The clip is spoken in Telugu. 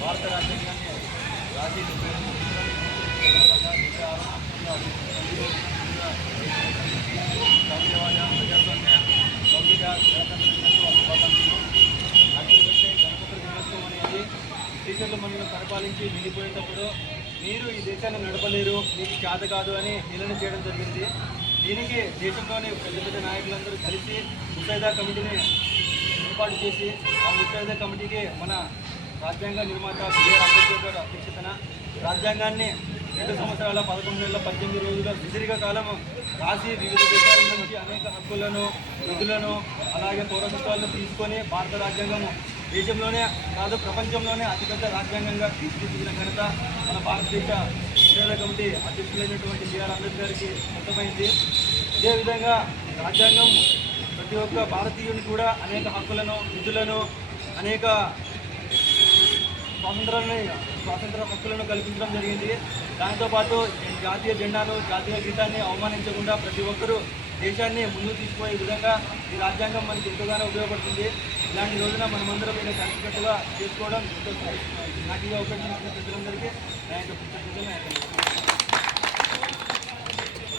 భారత రాజ్యాంగాన్ని రాజీ సామ్యవాద ప్రజాస్వామ్య సౌకర్య గణతంత్ర దినోత్సవం శుభాకాంక్షలు. యాక్చువల్గా గణతంత్ర దినోత్సవం అనేది టీచర్లు మనల్ని పరిపాలించి మిగిలిపోయేటప్పుడు మీరు ఈ దేశాన్ని నడపలేరు, మీకు చేత కాదు అని హేళన చేయడం జరిగింది. దీనికి దేశంలోని పెద్ద పెద్ద నాయకులందరూ కలిసి ముసాయిదా కమిటీని ఏర్పాటు చేసి ఆ ముసాయిదా కమిటీకి మన రాజ్యాంగ నిర్మాత బిఆర్ అంబేద్కర్ గారు అధ్యక్షతన రాజ్యాంగాన్ని 2 సంవత్సరాల 11 నెలల 18 రోజుల సుదీర్ఘ కాలం రాసి వివిధ దేశాల నుంచి అనేక హక్కులను విధులను అలాగే పౌరసత్వాలను తీసుకొని భారత రాజ్యాంగం దేశంలోనే కాదు ప్రపంచంలోనే అతిపెద్ద రాజ్యాంగంగా తీర్చిదిద్దిన ఘనత మన భారతదేశ ముసాయిదా కమిటీ అధ్యక్షులైనటువంటి బిఆర్ అంబేద్కర్కి సొంతమైంది. అదేవిధంగా రాజ్యాంగం ప్రతి ఒక్క భారతీయుని కూడా అనేక హక్కులను విధులను అనేక స్వాతంత్ర హక్కులను కల్పించడం జరిగింది. దాంతోపాటు జాతీయ జెండాను జాతీయ గీతాన్ని అవమానించకుండా ప్రతి ఒక్కరూ దేశాన్ని ముందుకు తీసుకుపోయే విధంగా ఈ రాజ్యాంగం మనకి ఎంతగానో ఉపయోగపడుతుంది. ఇలాంటి రోజున మనమందరం ఇలా కలిసికట్టుగా చేసుకోవడం ఎంతో నాటిగా ఉపయోగించిన ప్రజలందరికీ నా యొక్క కృతజ్ఞతలు.